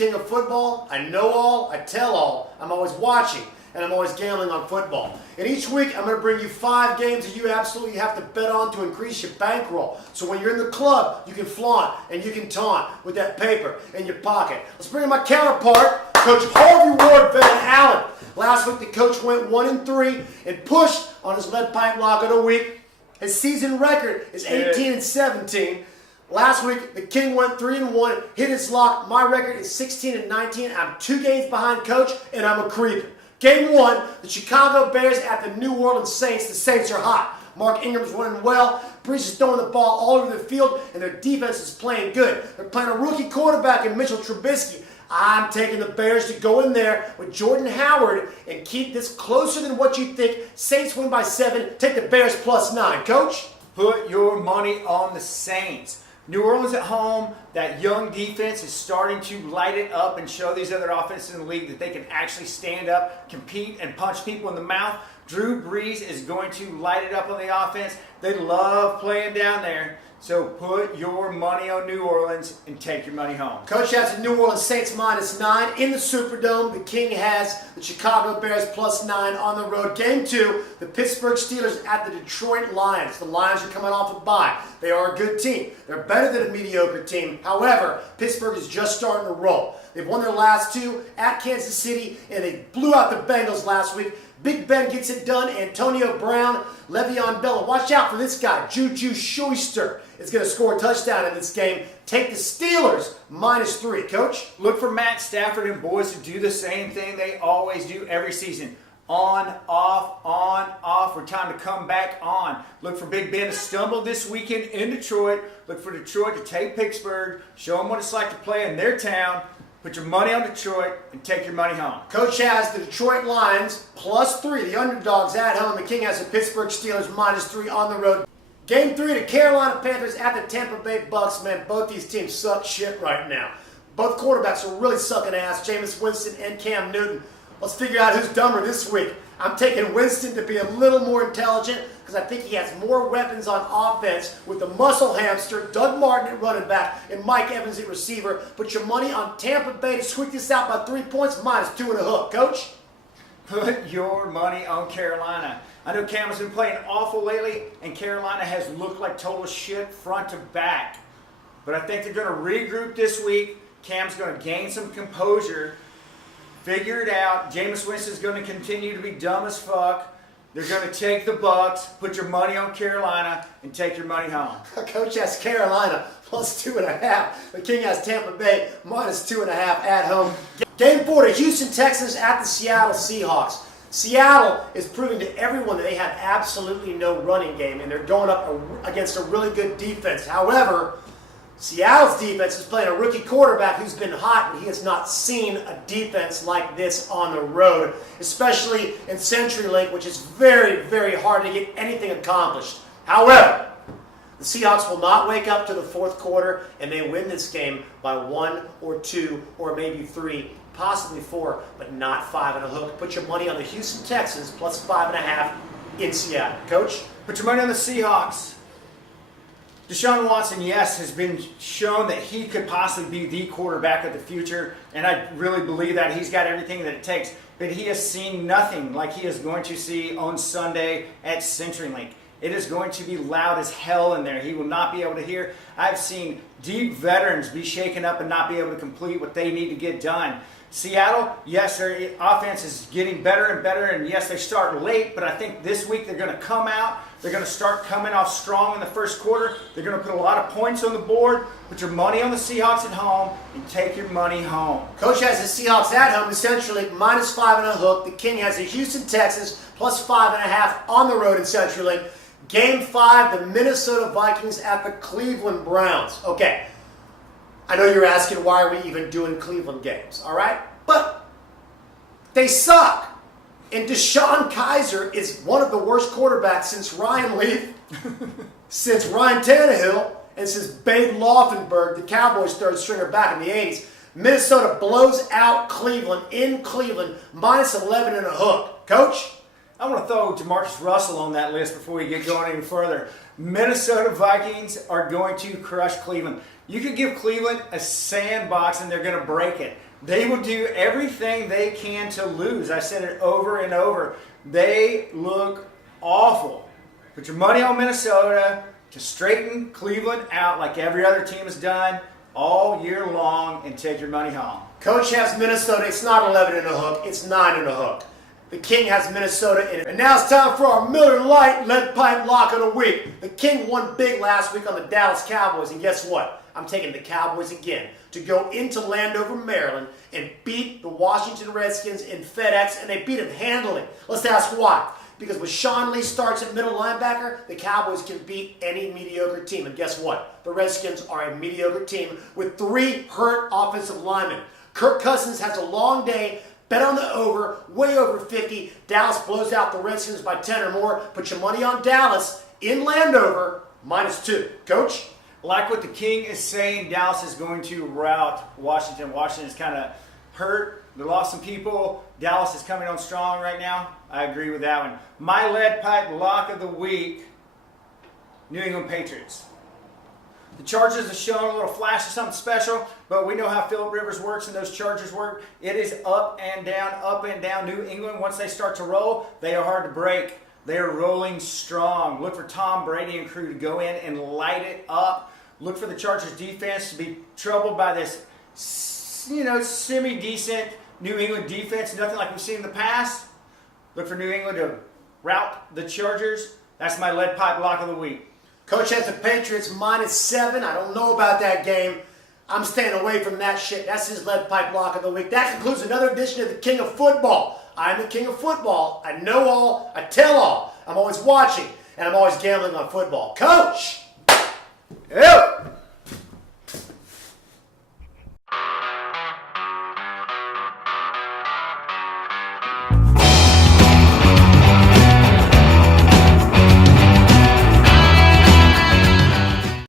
king of football. I know all, I tell all. I'm always watching, and I'm always gambling on football. And each week, I'm going to bring you 5 games that you absolutely have to bet on to increase your bankroll. So when you're in the club, you can flaunt and you can taunt with that paper in your pocket. Let's bring in my counterpart, Coach Harvey Ward Van Allen. Last week, the coach went 1-3 and pushed on his lead pipe lock of the week. His season record is 18-17. Last week, the King went 3-1, hit his lock. My record is 16-19. I'm 2 games behind Coach, and I'm a creeper. Game 1, the Chicago Bears at the New Orleans Saints. The Saints are hot. Mark Ingram's running well. Breeze is throwing the ball all over the field, and their defense is playing good. They're playing a rookie quarterback in Mitchell Trubisky. I'm taking the Bears to go in there with Jordan Howard and keep this closer than what you think. Saints win by 7. Take the Bears +9. Coach? Put your money on the Saints. New Orleans at home, that young defense is starting to light it up and show these other offenses in the league that they can actually stand up, compete, and punch people in the mouth. Drew Brees is going to light it up on the offense. They love playing down there. So put your money on New Orleans and take your money home. Coach has the New Orleans Saints -9 in the Superdome. The King has the Chicago Bears +9 on the road. Game 2, the Pittsburgh Steelers at the Detroit Lions. The Lions are coming off a bye. They are a good team. They're better than a mediocre team. However, Pittsburgh is just starting to roll. They've won their last 2 at Kansas City, and they blew out the Bengals last week. Big Ben gets it done. Antonio Brown, Le'Veon Bell. Watch out for this guy. Juju Schuster is going to score a touchdown in this game. Take the Steelers -3. Coach? Look for Matt Stafford and boys to do the same thing they always do every season. On, off, for time to come back on. Look for Big Ben to stumble this weekend in Detroit. Look for Detroit to take Pittsburgh. Show them what it's like to play in their town. Put your money on Detroit and take your money home. Coach has the Detroit Lions +3, the underdogs at home. The King has the Pittsburgh Steelers -3 on the road. Game 3, the Carolina Panthers at the Tampa Bay Bucks. Man, both these teams suck shit right now. Both quarterbacks are really sucking ass, Jameis Winston and Cam Newton. Let's figure out who's dumber this week. I'm taking Winston to be a little more intelligent because I think he has more weapons on offense with the muscle hamster, Doug Martin at running back, and Mike Evans at receiver. Put your money on Tampa Bay to squeak this out by 3 points, -2 and a hook. Coach? Put your money on Carolina. I know Cam has been playing awful lately, and Carolina has looked like total shit front to back. But I think they're going to regroup this week. Cam's going to gain some composure. Figure it out. Jameis Winston's going to continue to be dumb as fuck. They're going to take the Bucks. Put your money on Carolina and take your money home. Coach has Carolina +2.5. The King has Tampa Bay -2.5 at home. Game 4, the Houston Texans at the Seattle Seahawks. Seattle is proving to everyone that they have absolutely no running game, and they're going up against a really good defense. However, Seattle's defense is playing a rookie quarterback who's been hot, but he has not seen a defense like this on the road, especially in CenturyLink, which is very, very hard to get anything accomplished. However, the Seahawks will not wake up to the 4th quarter, and they win this game by 1 or 2 or maybe 3, possibly 4, but not 5 and a hook. Put your money on the Houston Texans +5.5 in Seattle. Coach? Put your money on the Seahawks. Deshaun Watson, yes, has been shown that he could possibly be the quarterback of the future, and I really believe that. He's got everything that it takes, but he has seen nothing like he is going to see on Sunday at CenturyLink. It is going to be loud as hell in there. He will not be able to hear. I've seen deep veterans be shaken up and not be able to complete what they need to get done. Seattle, yes, their offense is getting better and better, and yes, they start late, but I think this week they're going to come out. They're going to start coming off strong in the first quarter. They're going to put a lot of points on the board. Put your money on the Seahawks at home and take your money home. Coach has the Seahawks at home, essentially -5 and a hook. The King has the Houston Texans +5.5 on the road in CenturyLink. Game 5, the Minnesota Vikings at the Cleveland Browns. Okay, I know you're asking why are we even doing Cleveland games, all right? But they suck. And Deshaun Kaiser is one of the worst quarterbacks since Ryan Leaf, since Ryan Tannehill, and since Babe Laufenberg, the Cowboys' third stringer back in the 80s. Minnesota blows out Cleveland in Cleveland, -11 and a hook. Coach? I want to throw Jamarcus Russell on that list before we get going any further. Minnesota Vikings are going to crush Cleveland. You could give Cleveland a sandbox and they're going to break it. They will do everything they can to lose. I said it over and over. They look awful. Put your money on Minnesota to straighten Cleveland out like every other team has done all year long and take your money home. Coach has Minnesota. It's not 11 and a hook. It's 9 and a hook. The King has Minnesota in it. And now it's time for our Miller Lite Lead Pipe Lock of the Week. The King won big last week on the Dallas Cowboys. And guess what? I'm taking the Cowboys again to go into Landover, Maryland and beat the Washington Redskins in FedEx. And they beat them handily. Let's ask why. Because when Sean Lee starts at middle linebacker, the Cowboys can beat any mediocre team. And guess what? The Redskins are a mediocre team with 3 hurt offensive linemen. Kirk Cousins has a long day. Bet on the over, way over 50. Dallas blows out the Redskins by 10 or more. Put your money on Dallas in Landover, -2. Coach? Like what the King is saying, Dallas is going to rout Washington. Washington is kind of hurt. They lost some people. Dallas is coming on strong right now. I agree with that one. My lead pipe lock of the week, New England Patriots. The Chargers have shown a little flash of something special, but we know how Phillip Rivers works and those Chargers work. It is up and down, up and down. New England, once they start to roll, they are hard to break. They are rolling strong. Look for Tom Brady and crew to go in and light it up. Look for the Chargers defense to be troubled by this, semi-decent New England defense. Nothing like we've seen in the past. Look for New England to rout the Chargers. That's my lead pipe lock of the week. Coach has the Patriots -7. I don't know about that game. I'm staying away from that shit. That's his lead pipe lock of the week. That concludes another edition of the King of Football. I'm the King of Football. I know all. I tell all. I'm always watching, and I'm always gambling on football. Coach! Yep.